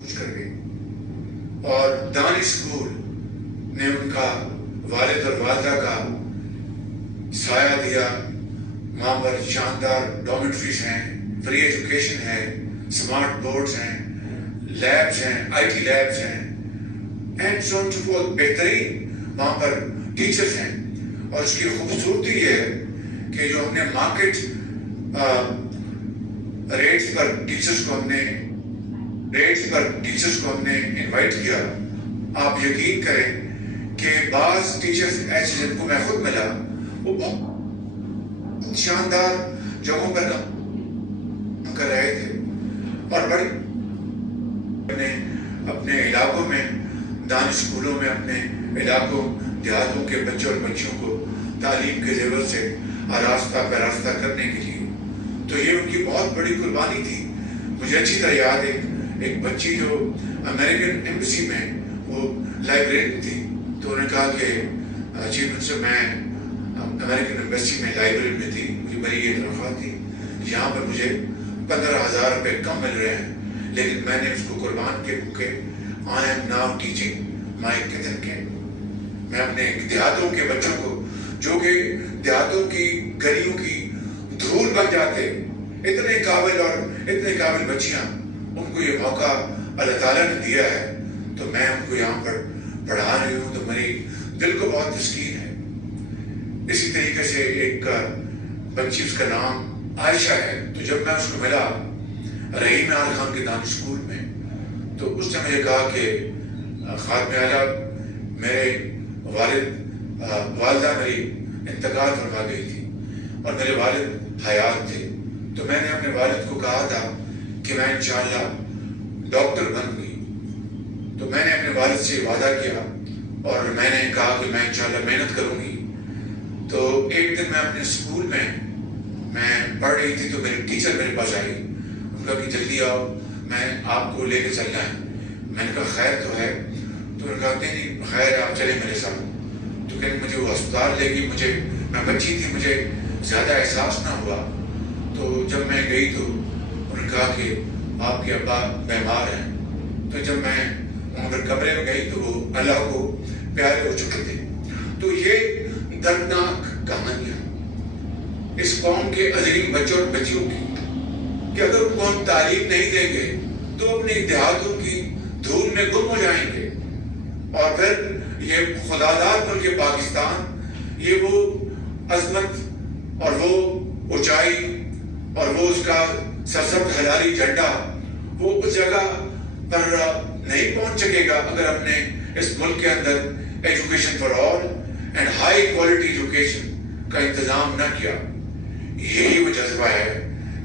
کر گئی اور دانش اسکول نے ان کا والد اور والدہ کا سایہ دیا. وہاں پر شاندار ڈارمیٹریز ہیں, فری ایجوکیشن ہے, اسمارٹ بورڈز ہیں, لیبس ہیں, آئی ٹی لیبس ہیں, and so on so forth. بہترین وہاں پر ٹیچرز ہیں. اور اس کی خوبصورتی یہ ہے کہ جو ہم نے مارکیٹ ریٹس پر ٹیچرز کو ہم نے انوائٹ کیا. آپ یقین کریں کہ بعض ٹیچرز ایسے جن کو میں خود ملا وہ بہت شاندار جگہوں پر کام کر رہے تھے اور بڑی اپنے علاقوں میں دانش اسکولوں میں اپنے علاقوں دیہاتوں کے بچوں اور بچیوں کو تعلیم کے زیور سے آراستہ پیراستہ کرنے کے لیے. تو یہ ان کی بہت بڑی قربانی تھی. مجھے اچھی طرح یاد ہے ایک بچی جو امریکن ایمبیسی میں وہ لائبریرین تھی, تو انہوں نے کہا کہ چیف منسٹر میں امریکن ایمبیسی میں لائبریری میں تھی, مجھے بڑی یہ تنخواہ تھی, یہاں پر مجھے 15,000 روپے کم مل رہے ہیں, لیکن میں نے اس کو قربان کے بھوکے آئی ایم ناؤ ٹیچنگ مائی کتن کے. میں اپنے دیہاتوں کے بچوں کو جو کہ دیہاتوں کی گلیوں کی دھول بن جاتے, اتنے قابل بچیاں, ان کو یہ موقع اللہ تعالیٰ نے دیا ہے, تو میں ان کو یہاں پر پڑھا رہی ہوں, تو میری دل کو بہت تسکین ہے. اسی طریقے سے ایک بچی, اس کا نام عائشہ ہے, تو جب میں اس کو ملا رحیم آل خان کے دانش اسکول میں, تو اس نے مجھے کہا کہ خادم اعلیٰ میرے والدہ میری انتقال فرما گئی تھی اور میرے والد حیات تھے, تو میں نے اپنے والد کو کہا تھا کہ میں انشاءاللہ ڈاکٹر بن گئی. تو میں نے اپنے والد سے وعدہ کیا اور میں نے کہا کہ میں انشاءاللہ محنت کروں گی. تو ایک دن میں اپنے اسکول میں پڑھ رہی تھی, تو میری ٹیچر میرے پاس آئی, ان کا کہ جلدی آؤ, میں آپ کو لے کے چلنا ہے. میں نے کہا خیر تو ہے, تو انہوں نے کہا نہیں خیر ہے, آپ چلیں میرے ساتھ. تو کہ مجھے وہ اسپتال لے گئی, میں بچی تھی, مجھے زیادہ احساس نہ ہوا. تو جب میں گئی تو انہوں نے کہا کہ آپ کے ابا بیمار ہیں. تو جب میں وہاں پر کمرے میں گئی تو وہ اللہ کو پیارے ہو چکے تھے. تو یہ دردناک کہانیاں اس قوم کے عظیم بچوں اور بچیوں کی, کہ اگر ان کو ہم تعلیم نہیں دیں گے تو اپنے دیہاتوں کی دھول میں گم ہو جائیں گے, اور پھر یہ خداداد ملک پاکستان, یہ وہ عظمت اور وہ اونچائی اور وہ اس کا سرسبز ہلالی جھنڈا وہ اس جگہ پر نہیں پہنچ سکے گا اگر ہم نے اس ملک کے اندر education for all and high quality education کا انتظام نہ کیا. یہی وہ جذبہ ہے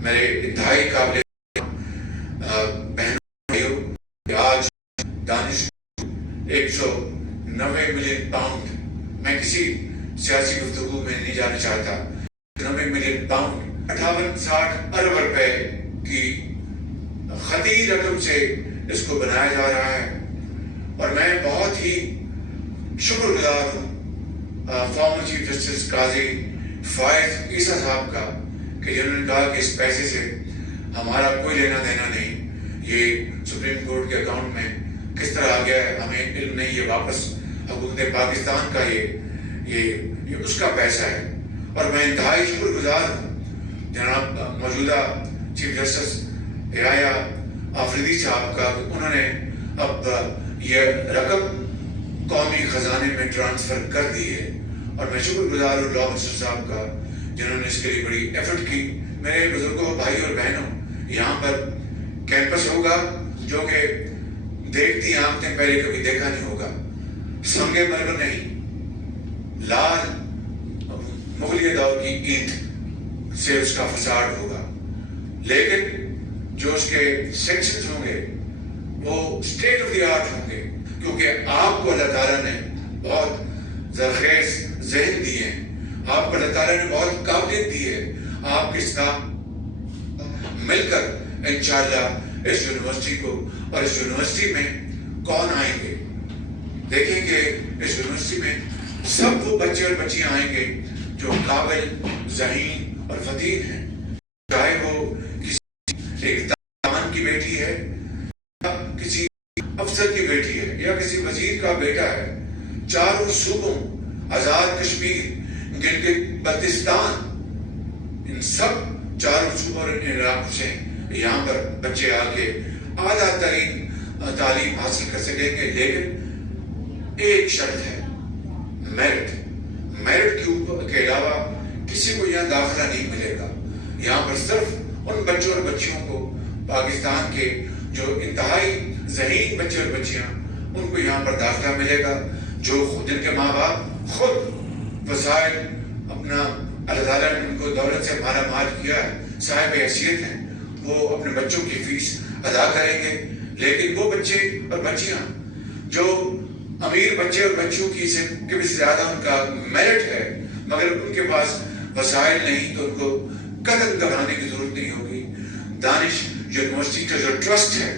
میرے انتہائی قابل بہنوں, کہ آج دانش 190 ملین پاؤنڈ, میں کسی سیاسی گفتگو میں نہیں جانا چاہتا, 90 ملین پاؤنڈ 58-60 ارب روپے کی خطیر رقم سے اس کو بنایا جا رہا ہے. اور میں بہت ہی شکر گزار ہوں فارمر چیف جسٹس قاضی فائز عیسیٰ صاحب کا, کہ جنہوں نے کہا کہ اس پیسے سے ہمارا کوئی لینا دینا نہیں, یہ سپریم کورٹ کے اکاؤنٹ میں کس طرح آ گیا ہے ہمیں علم نہیں, یہ واپس حکومت پاکستان کا یہ اس کا پیسہ ہے. اور میں انتہائی شکر گزار ہوں جناب موجودہ چیف جسٹس یحییٰ آفریدی صاحب کا, انہوں نے اب یہ رقم قومی خزانے میں ٹرانسفر کر دی ہے. اور میں شکر گزار ہوں لا منسٹر صاحب کا, جنہوں نے اس کے لیے بڑی ایفرٹ کی. میرے بزرگوں, بھائی اور بہنوں, یہاں پر کیمپس ہوگا جو کہ دیکھتی آنکھیں پہلے کبھی دیکھا نہیں ہوگا. سنگے مرمر نہیں, لال مغلیہ دور کی اینٹ سے اس کا فساد ہوگا, لیکن جو اس کے سیکشنز ہوں گے وہ اسٹیٹ آف دی آرٹ ہوں گے, کیونکہ آپ کو اللہ تعالیٰ نے بہت زرخیز ذہن دیے ہیں, آپ کو اللہ تعالیٰ نے بہت قابلیت دی ہے. آپ کے ساتھ مل کر انشاءاللہ اس یونیورسٹی کو, اور اس یونیورسٹی میں کون آئیں گے, دیکھیں گے اس یونیورسٹی میں سب وہ بچے اور بچیاں آئیں گے جو قابل, ذہین اور فتیر ہیں, چاہے وہ کسی ایک دان کی بیٹی ہے کسی افسر کی بیٹی ہے یا کسی وزیر کا بیٹا ہے، چاروں صوبوں، آزاد کشمیر، گلگت بلتستان، ان سب چاروں صوبوں اور علاقوں سے یہاں پر بچے آ کے اعلیٰ ترین تعلیم حاصل کر سکیں گے، لیکن ایک شرط ہے، میرٹ کے علاوہ کسی کو یہاں داخلہ نہیں ملے گا۔ یہاں پر صرف ان بچوں اور بچیوں کو، پاکستان کے جو انتہائی ذہین بچے اور بچیاں، ان کو یہاں پر داخلہ ملے گا، جو جن کے ماں باپ خود وسائل اپنا اللہ تعالیٰ نے ان کو دولت سے مالا مال کیا ہے، صاحب حیثیت ہیں، وہ اپنے بچوں کی فیس ادا کریں گے۔ لیکن وہ بچے اور بچیاں جو امیر بچے اور بچیوں کی سے بھی زیادہ ان کا میرٹ ہے، مگر ان کے پاس وسائل نہیں، تو ان کو قدم دبانے کی ضرورت نہیں ہوگی۔ دانش یونیورسٹی کا جو ٹرسٹ ہے،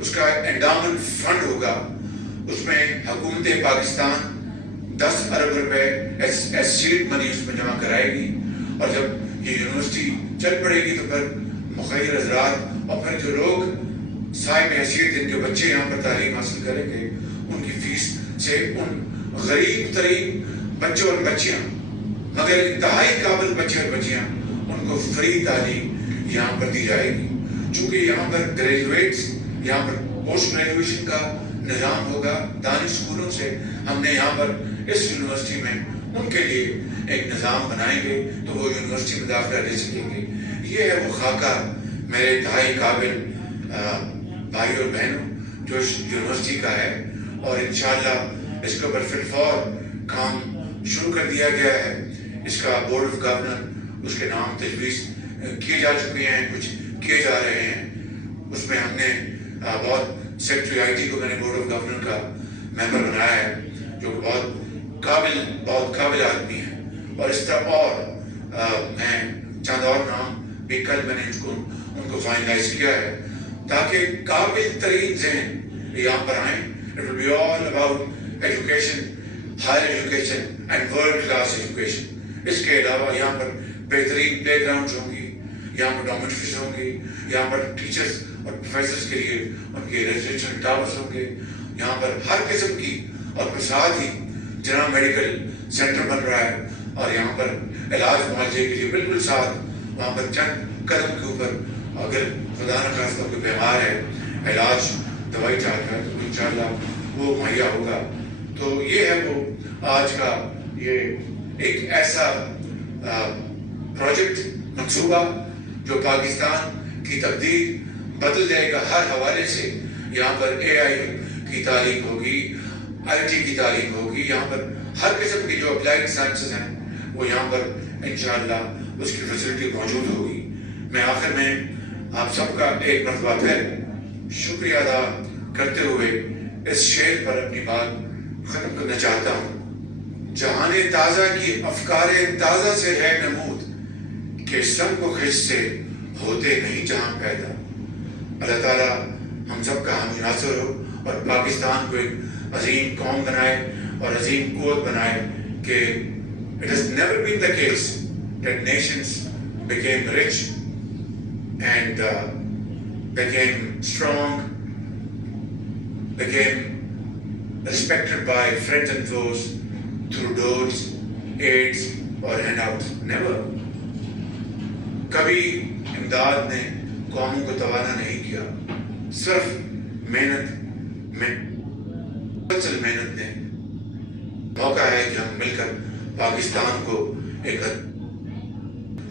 اس کا انڈاؤمنٹ فنڈ ہوگا، اس میں حکومت پاکستان 10 ارب روپے ایز سیڈ منی اس میں جمع کرائے گی، اور جب یہ یونیورسٹی چل پڑے گی تو پھر مخیر حضرات اور پھر جو لوگ صاحب حیثیت جن کے بچے یہاں پر تعلیم حاصل کریں گے، ان کی فیس سے ان غریب ترین بچوں اور بچیاں مگر انتہائی قابل بچے اور بچیاں، ان کو فری تعلیم یہاں پر دی جائے گی۔ چونکہ یہاں پر گریجویٹس، یہاں پر پوسٹ گریجویشن کا نظام ہوگا دانش اسکولوں سے، ہم نے یہاں پر اس یونیورسٹی میں ان کے لیے ایک نظام بنائیں گے تو وہ یونیورسٹی میں داخلہ لے سکیں گے۔ یہ ہے وہ خاکہ میرے انتہائی قابل بھائی اور بہنوں جو اس یونیورسٹی کا ہے، اور انشاءاللہ اس کے اوپر فی الفور کام شروع کر دیا گیا ہے۔ اس کا بورڈ آف گورنر، اس کے نام تجویز کیے جا چکے ہیں، کچھ کیے جا رہے ہیں۔ اس میں ہم نے بہت سیکرٹری آئی ٹی کو میں نے بورڈ آف گورنر کا ممبر بنایا ہے، جو کہ بہت قابل آدمی ہے، اور اس طرح اور میں چند اور نام بھی کل میں نے ان کو فائنلائز کیا ہے، تاکہ قابل ترین ذہن یہاں پر آئیں۔ It will be all about education, higher education and world class education۔ اس کے علاوہ یہاں پر بہترین پلے گراؤنڈز ہوں گی، یہاں پر ڈارمیٹریز ہوں گی، یہاں پر ٹیچرز اور پروفیسرز کے لیے ان کے ریزیڈینشل ٹاورز ہوں گے، یہاں پر ہر قسم کی، اور پھر ساتھ ہی جناب میڈیکل سینٹر بن رہا ہے، اور یہاں پر علاج معالجے کے لیے بالکل ساتھ وہاں پر چند قدم کے اوپر اگر خدا نخواستہ کوئی بیمار ہے، علاج دوائی چاہتا ہے تو انشاءاللہ وہ مہیا ہوگا۔ تو یہ ہے وہ آج کا یہ ایک ایسا پروجیکٹ، منصوبہ جو پاکستان کی تقدیر بدل جائے گا ہر حوالے سے۔ یہاں پر اے آئی کی تعلیم ہوگی، آئی ٹی کی تعلیم ہوگی، یہاں پر ہر قسم کی جو اپلائیڈ سائنسز ہیں وہ یہاں پر انشاءاللہ اس کی فیسلٹی موجود ہوگی۔ میں آخر میں آپ سب کا ایک مرتبہ پھر شکریہ ادا کرتے ہوئے اس شعر پر اپنی بات ختم کرنا چاہتا ہوں۔ جہان تازہ کی افکار تازہ سے ہے نمود، کہ سب کو خش سے ہوتے نہیں جہاں پیدا۔ اللہ تعالیٰ ہم سب کا حامی ناصر ہو، اور پاکستان کو ایک عظیم قوم بنائے اور عظیم قوت بنائے، کہ it has never been the case that nations became rich and became strong, became respected by friends and foes through doles, aids or handouts. Never. کبھی امداد نے قوموں کو توانا نہیں کیا، صرف مسلسل محنت نے۔ موقع ہے کہ ہم مل کر پاکستان کو ایک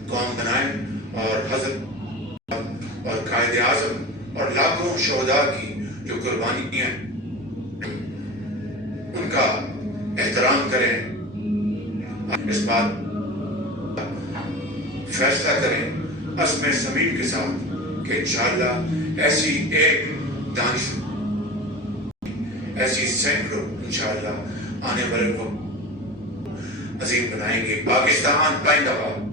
قوم بنائیں، اور حضرت اور قائد اعظم اور لاکھوں شہداء کی جو قربانیاں ان کا احترام کریں، اس بات فیصلہ کریں عزم صمیم کے ساتھ کہ انشاءاللہ ایسی ایک دانش، ایسی سینکڑوں انشاءاللہ آنے والے کو عظیم بنائیں گے۔ پاکستان زندہ باد۔